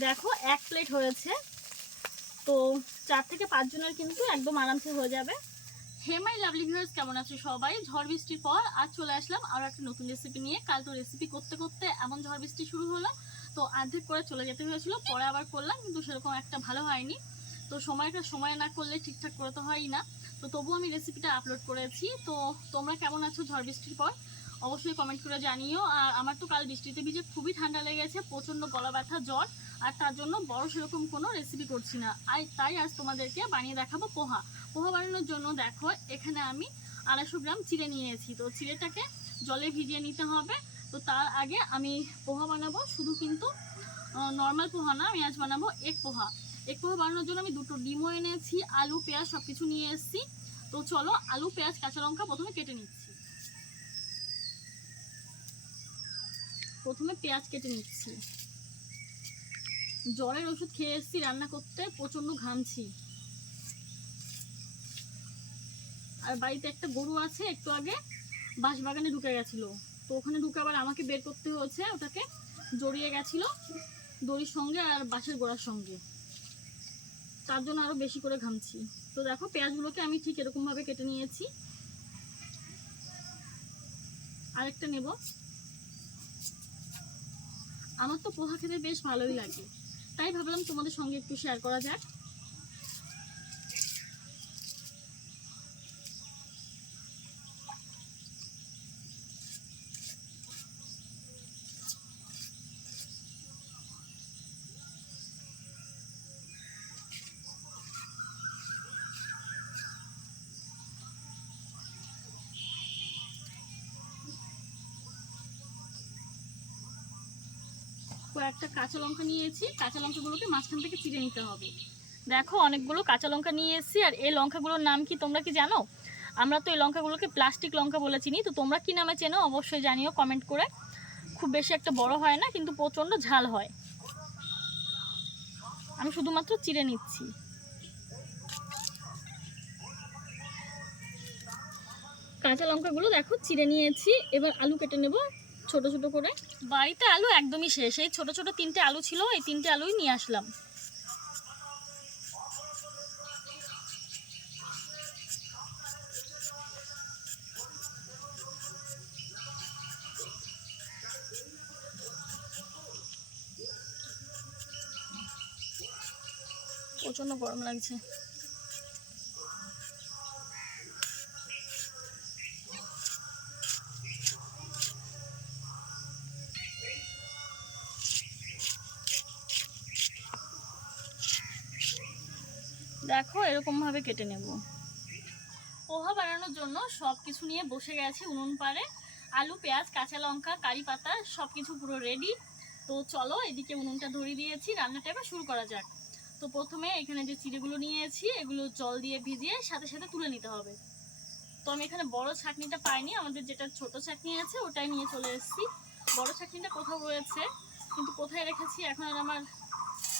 দেখো 1 প্লেট হয়েছে, তো 4 থেকে 5 জনের কিন্তু একদম আরামসে হয়ে যাবে। হে মাই লাভলি ভিউয়ার্স, কেমন আছো সবাই? ঝড় বৃষ্টির পর আজ চলে আসলাম আরও একটা নতুন রেসিপি নিয়ে। কাল তো রেসিপি করতে করতে এমন ঝড় বৃষ্টি শুরু হলো, তো অর্ধেক করে চলে যেতে হয়েছিল, পরে আবার করলাম, কিন্তু সেরকম একটা ভালো হয়নি। তো সময় না করলে ঠিকঠাক করে তো হয়ই না, তো তবুও আমি রেসিপিটা আপলোড করেছি। তো তোমরা কেমন আছো ঝড় বৃষ্টির পর অবশ্যই কমেন্ট করে জানিও। আর আমার তো কাল বৃষ্টিতে ভিজে খুবই ঠান্ডা লেগেছে, প্রচণ্ড গলা ব্যথা, জ্বর, আর তার জন্য বড় সেরকম কোনো রেসিপি করছি না। তাই আজ তোমাদেরকে বানিয়ে দেখাবো পোহা। পোহা বানানোর জন্য দেখো এখানে আমি 250 গ্রাম চিড়ে নিয়েছি। তো চিড়েটাকে জলে ভিজিয়ে নিতে হবে। তো তার আগে আমি পোহা বানাবো, শুধু কিন্তু নর্মাল পোহা না, আমি আজ বানাবো এগ পোহা। এগ পোহা বানানোর জন্য আমি 2টো ডিমও এনেছি, আলু পেঁয়াজ সব কিছু নিয়ে এসেছি। তো চলো আলু পেঁয়াজ কাঁচা লঙ্কা প্রথমে কেটে নিচ্ছি। প্রথমে পেঁয়াজ কেটে নিচ্ছি। জ্বরের ওষুধ খেয়ে এসেছি, রান্না করতে প্রচণ্ড ঘামছি। আর বাড়িতে একটা গরু আছে, একটু আগে বাঁশবাগানে ঢুকে গেছিলো, তো ওখানে ঢুকে আবার আমাকে বের করতে হয়েছে, ওটাকে জড়িয়ে গেছিলো দড়ির সঙ্গে আর বাঁশের গোড়ার সঙ্গে, তার জন্য আরও বেশি করে ঘামছি। তো দেখো পেঁয়াজগুলোকে আমি ঠিক এরকমভাবে কেটে নিয়েছি। আরেকটা নেব। আমার তো পোহা খেতে বেশ ভালোই লাগে, তাই ভাবলাম তোমাদের সঙ্গে একটু শেয়ার করা যাক। কয়েকটা কাঁচা লঙ্কা নিয়েছি, কাঁচা লঙ্কাগুলোকে মাঝখান থেকে চিড়ে নিতে হবে। দেখো অনেকগুলো কাঁচা লঙ্কা নিয়ে এসেছি। আর এই লঙ্কাগুলোর নাম কি তোমরা কি জানো? আমরা তো এই লঙ্কাগুলোকে প্লাস্টিক লঙ্কা বলে চিনি, তো তোমরা কি নামে চেনো অবশ্যই জানিও কমেন্ট করে। খুব বেশি একটা বড় হয় না, কিন্তু প্রচণ্ড ঝাল হয়। আমি শুধুমাত্র চিড়ে নিচ্ছি। কাঁচা লঙ্কাগুলো দেখো চিড়ে নিয়েছি, এবার আলু কেটে নেব ছোট ছোট করে। বাড়িতে আলু একদমই শেষ, এই ছোট ছোট 3টে আলু ছিল, এই 3টে আলুই নিয়ে আসলাম। প্রচণ্ড গরম লাগছে। দেখো এরকমভাবে কেটে নেব। পোহা বানানোর জন্য সব কিছু নিয়ে বসে গেছি উনুন পাড়ে। আলু পেঁয়াজ কাঁচা লঙ্কা কারি পাতা সব কিছু পুরো রেডি। তো চলো এদিকে উনুনটা ধরিয়ে দিয়েছি, রান্নাটা এবার শুরু করা যাক। তো প্রথমে এখানে যে চিড়েগুলো নিয়েছি এগুলো জল দিয়ে ভিজিয়ে সাথে সাথে তুলে নিতে হবে। তো আমি এখানে বড় ছাঁকনিটা পাইনি, আমাদের যেটা ছোট ছাঁকনি আছে ওটাই নিয়ে চলে এসেছি। বড় ছাঁকনিটা কোথাও রয়েছে, কিন্তু কোথায় রেখেছি এখন আর আমার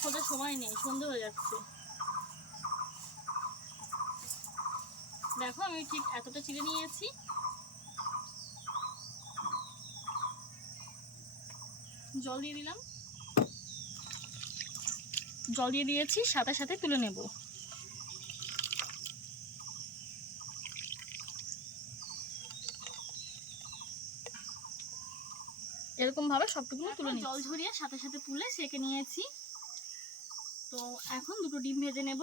খোঁজার সময় নেই, সন্ধে হয়ে যাচ্ছে। দেখো আমি ঠিক এতটা চিড়ে নিয়েছি। জল দিয়ে দিলাম, জল দিয়ে দিয়েছি, সাথে সাথে তুলে নেব। এরকম ভাবে সবটুকু তুলে নিয়ে জল ঝরিয়ে সাথে সাথে তুলে সেঁকে নিয়েছি। তো এখন 2টো ডিম ভেজে নেব।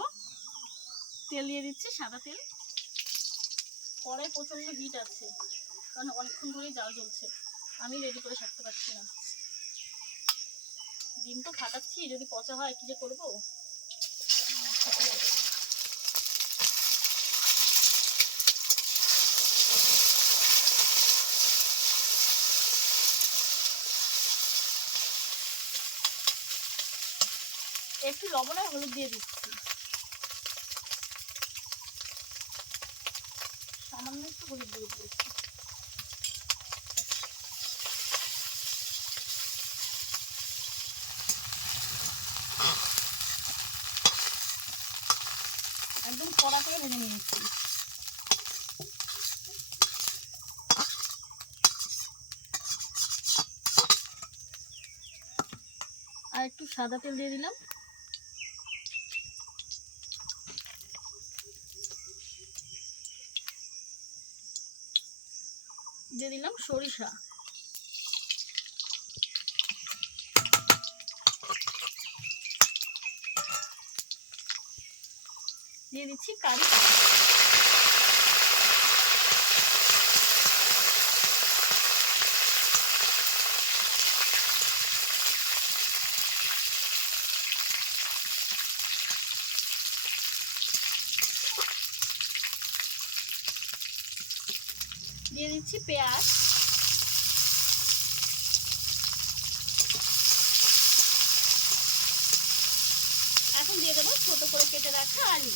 তেল দিয়ে দিচ্ছি, সাদা তেল। কড়াই প্রচণ্ড হিট আছে, কারণ অনেকক্ষণ ধরেই জাল জ্বলছে, আমি রেডি করে থাকতে পারছি না। ডিম তো ফাটাচ্ছি, যদি পচা হয় কি যে করবো। একটু লবণ আর হলুদ দিয়ে দিচ্ছি, সামান্য একটু হলুদ দিয়ে দিচ্ছি। একদম কড়া করে ভেজে নিয়েছি। আর একটু সাদা তেল দিয়ে দিলাম। দিয়ে দিলাম সরিষা। দিয়ে দিচ্ছি কারি পাতা। দিয়ে দিচ্ছি পেঁয়াজ। এখন দিয়ে দেবো ছোট করে কেটে রাখা আলু।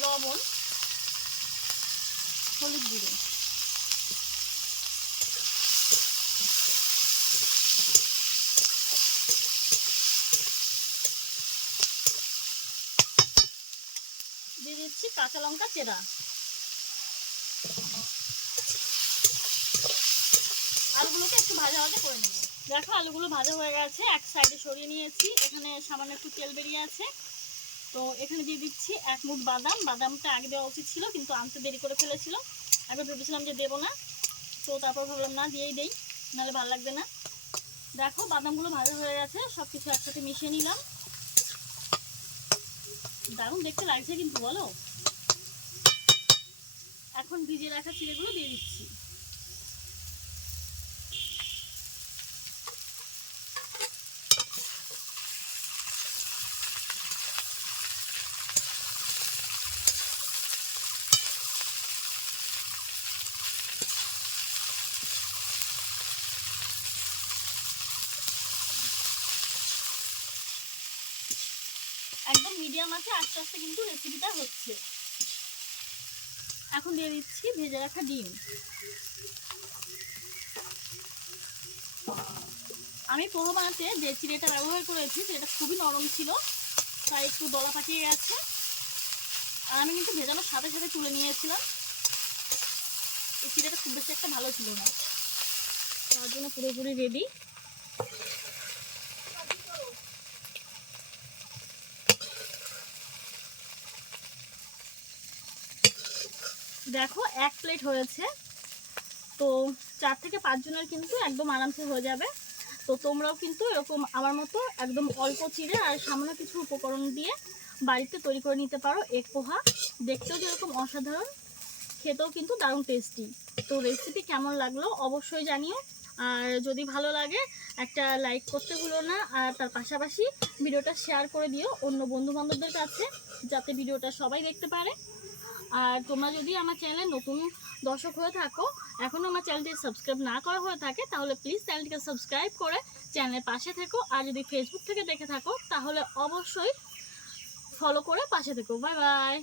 লবণ, হলুদ গুঁড়ো। দিয়ে দিচ্ছি কাঁচা লঙ্কা চেরা। আলুগুলোকে একটু ভাজা ভাজা করে নেব। দেখো আলুগুলো ভাজা হয়ে গেছে, এক সাইডে সরিয়ে নিয়েছি। এখানে সামান্য একটু তেল বেরিয়ে আছে। তো এখানে দিয়ে দিচ্ছি 1 মুঠ বাদাম। বাদামটা আগে দেওয়া উচিত ছিল, কিন্তু আনতে দেরি করে ফেলেছিল। আগে ভেবেছিলাম যে দেবো না, তো তারপর ভাবলাম না দিয়েই দেই, নাহলে ভালো লাগবে না। দেখো বাদামগুলো ভাজা হয়ে গেছে, সব কিছু একসাথে মিশিয়ে নিলাম। দারুণ দেখতে লাগছে কিন্তু, বলো। এখন ভিজিয়ে রাখা চিড়েগুলো দিয়ে দিচ্ছি। একদম মিডিয়াম আছে, আস্তে আস্তে কিন্তু রেসিপিটা হচ্ছে। এখন দিয়ে দিচ্ছি ভেজে রাখা ডিম। আমি পোহা বানাতে যে চিড়েটা ব্যবহার করেছি সেটা খুবই নরম ছিল, তাই একটু দলা পাকিয়ে গেছে। আর আমি কিন্তু ভেজানোর সাথে সাথে তুলে নিয়েছিলাম। এই চিড়েটা খুব বেশি একটা ভালো ছিল না, তার জন্য পুরোপুরি রেডি। দেখো 1 প্লেট হয়েছে। তো 4 থেকে 5 জনের কিন্তু একদম আরামসে হয়ে যাবে। তো তোমরাও কিন্তু এরকম আমার মতো একদম অল্প চিড়ে আর সামান্য কিছু উপকরণ দিয়ে বাড়িতে তৈরি করে নিতে পারো এগ পোহা। দেখতেও যেরকম অসাধারণ, খেতেও কিন্তু দারুণ টেস্টি। তো রেসিপি কেমন লাগলো অবশ্যই জানিও। আর যদি ভালো লাগে একটা লাইক করতে ভুলো না, আর তার পাশাপাশি ভিডিওটা শেয়ার করে দিও অন্য বন্ধুবান্ধবদের কাছে, যাতে ভিডিওটা সবাই দেখতে পারে। আর তোমরা যদি আমার চ্যানেলে নতুন দর্শক হয়ে থাকো, এখনও আমার চ্যানেলটি সাবস্ক্রাইব না করা হয়ে থাকে, তাহলে প্লিজ চ্যানেলটিকে সাবস্ক্রাইব করে চ্যানেলের পাশে থেকো। আর যদি ফেসবুক থেকে দেখে থাকো তাহলে অবশ্যই ফলো করে পাশে থেকো। Bye bye.